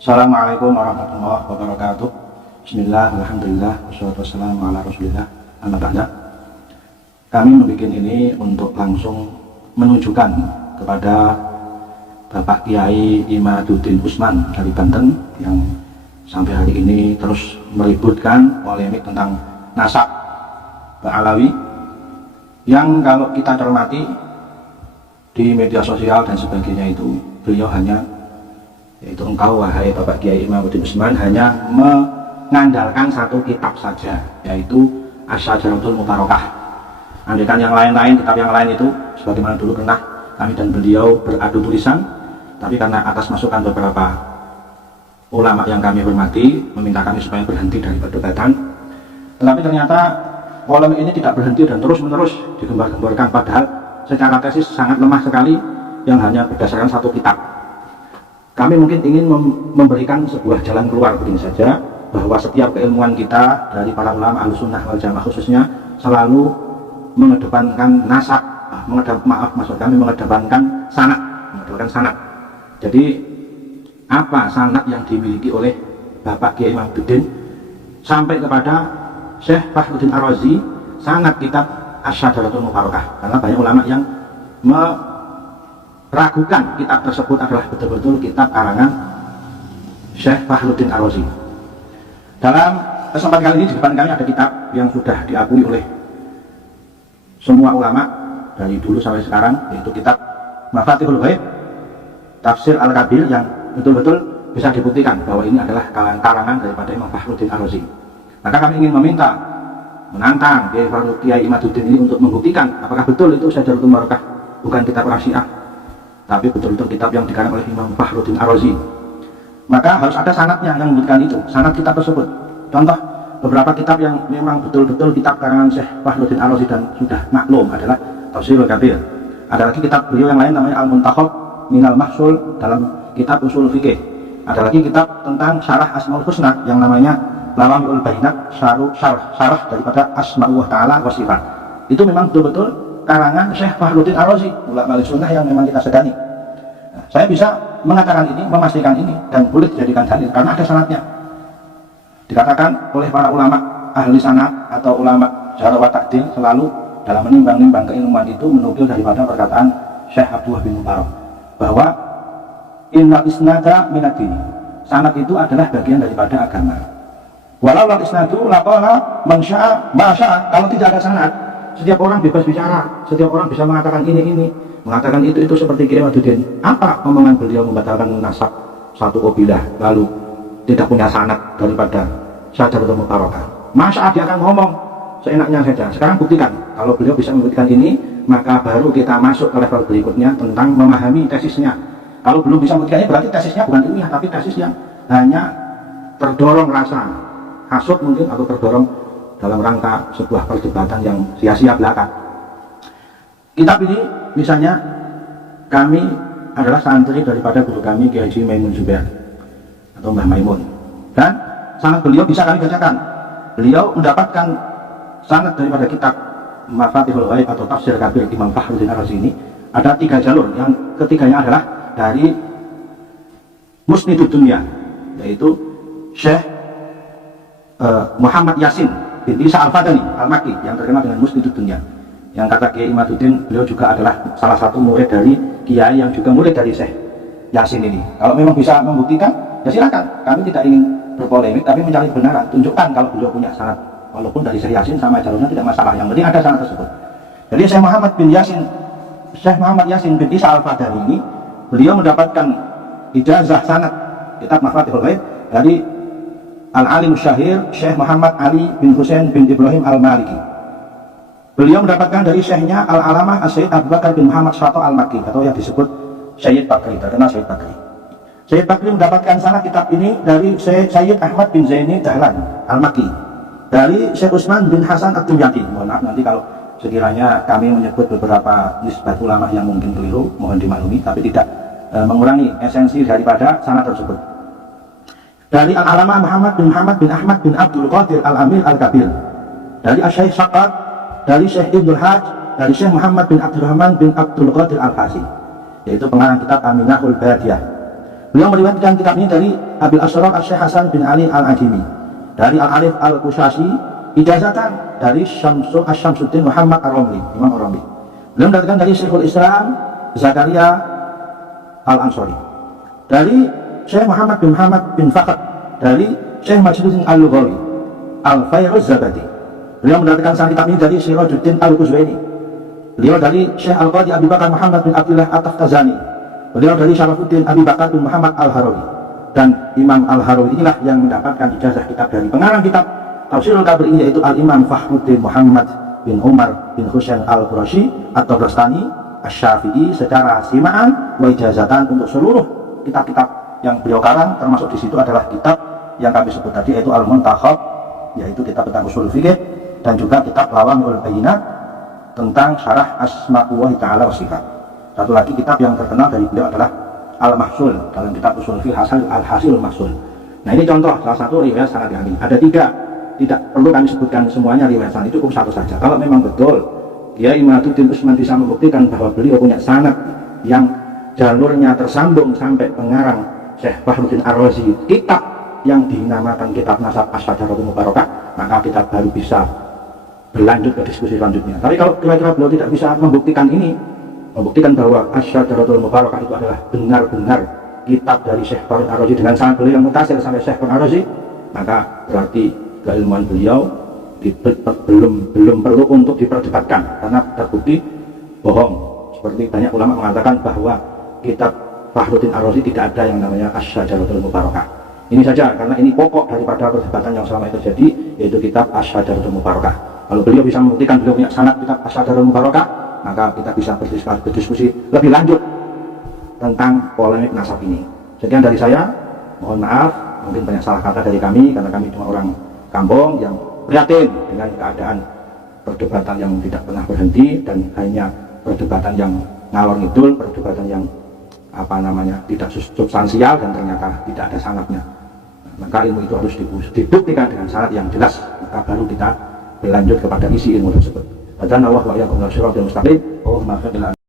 Assalamualaikum warahmatullahi wabarakatuh. Bismillah, alhamdulillah, wassalatu wassalamu ala rasulillah, amma ba'da. Kami membuat ini untuk langsung menunjukkan kepada Bapak Kiai Imaduddin Usman dari Banten yang sampai hari ini terus meributkan polemik tentang nasab Ba'alawi, yang kalau kita cermati di media sosial dan sebagainya itu beliau hanya, yaitu engkau wahai Bapak Kiai Imaduddin Usman, hanya mengandalkan satu kitab saja, yaitu Asy-Syajaratul Mubarakah. Andaikan yang lain-lain, kitab yang lain itu sebagaimana dulu pernah kami dan beliau beradu tulisan, tapi karena atas masukan beberapa ulama yang kami hormati meminta kami supaya berhenti dari perdebatan. Tetapi ternyata polemik ini tidak berhenti dan terus-menerus digembar-gemborkan, padahal secara tesis sangat lemah sekali yang hanya berdasarkan satu kitab. Kami mungkin ingin memberikan sebuah jalan keluar begini saja, bahwa setiap keilmuan kita dari para ulama Ahlussunnah wal Jamaah khususnya selalu mengedepankan nasab, mengedepankan sanad. Jadi apa sanad yang dimiliki oleh Bapak Kiai Imaduddin sampai kepada Syekh Fakhruddin Ar-Razi, sanad kitab Asy-Syajaratul Mubarakah, karena banyak ulama yang meragukan kitab tersebut adalah betul-betul kitab karangan Syekh Fakhruddin Ar-Razi. Dalam kesempatan kali ini di depan kami ada kitab yang sudah diakui oleh semua ulama dari dulu sampai sekarang, yaitu kitab Mafatihul Ghaib Tafsir Al-Kabir, yang betul-betul bisa dibuktikan bahwa ini adalah karangan daripada Imam Fakhruddin Ar-Razi. Maka kami ingin menantang Kiai Imaduddin ini untuk membuktikan apakah betul itu Syajaratul Mubarakah bukan kitab Rasyiyah, tapi betul-betul kitab yang dikarang oleh Imam Fakhruddin Ar-Razi. Maka harus ada sanadnya yang membuktikan itu, sanad kitab tersebut. Contoh beberapa kitab yang memang betul-betul kitab karangan Syekh Fakhruddin Ar-Razi dan sudah maklum adalah Tafsirul Kabir. Ada lagi kitab beliau yang lain namanya Al-Muntakhab Minal Mahsul dalam kitab Usul Fikih. Ada lagi kitab tentang syarah Asmaul Husna yang namanya Lawami'ul Bainat, syarah daripada Asma'ullah Ta'ala wa Sifat. Itu memang betul-betul karangan Syekh Fakhruddin Ar-Razi, ulama sunnah yang memang kita segani. Nah, saya bisa mengatakan ini, memastikan ini, dan boleh dijadikan dalil karena ada sanadnya. Dikatakan oleh para ulama ahli sanad atau ulama jarh wa ta'dil selalu dalam menimbang-nimbang keilmuan itu menukil daripada perkataan Syekh Abdullah bin Mubarak bahwa innal isnada minad din, sanad itu adalah bagian daripada agama. Walau lal isnadu laqala man syaa ma syaa, kalau tidak ada sanad setiap orang bebas bicara, setiap orang bisa mengatakan ini, mengatakan itu seperti Kiai Imaduddin. Apa omongan beliau membatalkan nasab satu qabilah lalu tidak punya sanad daripada Syajaratul Mubarakah? Masa dia akan ngomong seenaknya saja. Sekarang buktikan, kalau beliau bisa membuktikan ini, maka baru kita masuk ke level berikutnya tentang memahami tesisnya. Kalau belum bisa membuktikannya berarti tesisnya bukan ilmiah, tapi tesis yang hanya terdorong rasa hasud mungkin, atau terdorong dalam rangka sebuah perdebatan yang sia-sia belaka. Kitab ini misalnya kami adalah santri daripada guru kami Kiai Haji Maimun Zubair atau Mbah Maimun, dan sanad beliau bisa kami bacakan. Beliau mendapatkan sanad daripada kitab Mafatihul Ghaib atau Tafsir Kabir Imam Fakhruddin Ar-Razi ini ada 3 jalur. Yang ketiganya adalah dari Musnidud Dunya, yaitu Syekh Muhammad Yasin bin Isa Al-Fadani Al-Makki yang terkenal dengan Musnidud Dunya, yang kata Kiai Imaduddin beliau juga adalah salah satu murid dari Kiai yang juga murid dari Syekh Yasin ini. Kalau memang bisa membuktikan ya silakan, kami tidak ingin berpolemik tapi mencari kebenaran. Tunjukkan kalau beliau punya sanad, walaupun dari Syekh Yasin sama jalurnya tidak masalah, yang penting ada sanad tersebut. Jadi Syekh Muhammad Yasin bin Isa Al-Fadani ini beliau mendapatkan ijazah sanad kitab Mafatihul Ghaib dari Al-Alim Syahir Syekh Muhammad Ali bin Husain bin Ibrahim Al-Maliki. Beliau mendapatkan dari syekhnya Al-Alamah As-Sayyid Abu Bakar bin Muhammad Shato Al-Makki, atau yang disebut Sayyid Bakri, terkenal Sayyid Bakri. Sayyid Bakri mendapatkan sanad kitab ini dari Sayyid Ahmad bin Zaini Dahlan Al-Makki, dari Syekh Utsman bin Hasan Ad-Dumyati. Mohon maaf nanti kalau sekiranya kami menyebut beberapa nisbat ulama yang mungkin keliru, mohon dimaklumi, tapi tidak mengurangi esensi daripada sanad tersebut. Dari Al-Alamah Muhammad bin Ahmad bin Abdul Qadir Al-Amil Al-Kabir, dari Asy-Syaikh Saqat, dari Syekh Ibnul Hajj, dari Syekh Muhammad bin Abdurrahman bin Abdul Qadir Al-Fasi, yaitu pengarang kitab Aminahul Badiyah. Beliau meriwayatkan kitab ini dari Abil Asrar Syekh Hasan bin Ali Al-Adimi, dari Al-Alif Al-Kusasi, ijazatan dari Syamsuddin Muhammad Ar-Romli, Imam Ar-Romli. Beliau mendapatkan dari Syekhul Islam Zakaria Al-Ansari, dari Syekh Muhammad bin Fakhr, dari Syekh Majduddin Al-Lughawi Al-Fayruz Zabadi. Beliau mendapatkan sang kitab ini dari Sirajuddin Al-Quzwaini. Beliau dari Syekh Al-Qadi Abi Bakar Muhammad bin Abdullah At-Taftazani. Beliau dari Syarafuddin Abi Bakar bin Muhammad Al-Harawi. Dan Imam Al-Harawi inilah yang mendapatkan ijazah kitab dari pengarang kitab Tafsirul Kabir ini, yaitu Al-Imam Fakhruddin Muhammad bin Umar bin Husain Al-Qurashi At-Tabrastani Asy-Syafi'i, secara simaan wa ijazatan untuk seluruh kitab-kitab yang beliau karang, termasuk di situ adalah kitab yang kami sebut tadi, yaitu Al-Muntakhab, yaitu kitab tentang usul fikih, dan juga kitab Lawami'ul Bayyinat tentang syarah Asma'ullah Ta'ala wa Sifat. Satu lagi kitab yang terkenal dari beliau adalah Al-Mahsul, dalam kitab usul fikih Al-Hasilul Mahsul. Nah, ini contoh salah satu riwayat sanad kami. Ada 3, tidak perlu kami sebutkan semuanya riwayat sanad, itu cukup satu saja. Kalau memang betul Kiai Imaduddin Utsman bisa membuktikan bahwa beliau punya sanad yang jalurnya tersambung sampai pengarang Syekh Fakhruddin Ar-Razi, kitab yang dinamakan kitab Nasab Asy'ariyyatul Mubarakah, maka kita baru bisa berlanjut ke diskusi selanjutnya. Tapi kalau kira-kira beliau tidak bisa membuktikan ini, membuktikan bahwa Asy'ariyyatul Mubarakah itu adalah benar-benar kitab dari Syekh Fakhruddin Ar-Razi dengan sanad beliau yang mutasil sampai Syekh Fakhruddin Ar-Razi, maka berarti keilmuan beliau belum perlu untuk diperdebatkan karena terbukti bohong. Seperti banyak ulama mengatakan bahwa kitab Fakhruddin Ar-Razi tidak ada yang namanya Asy'ariyyatul Mubarakah. Ini saja, karena ini pokok daripada perdebatan yang selama ini terjadi, yaitu kitab Asy'ariyyatul Mubarakah. Kalau beliau bisa membuktikan beliau punya sanad kitab Asy'ariyyatul Mubarakah, maka kita bisa berdiskusi lebih lanjut tentang polemik nasab ini. Sekian dari saya, mohon maaf mungkin banyak salah kata dari kami, karena kami cuma orang kampung yang prihatin dengan keadaan perdebatan yang tidak pernah berhenti, dan hanya perdebatan yang ngalor ngidul, perdebatan yang tidak substansial dan ternyata tidak ada sanadnya. Maka ilmu itu harus dibuktikan dengan syarat yang jelas, maka baru kita berlanjut kepada isi ilmu tersebut. Dan Allah wa iyyakum ila shiratal mustaqim.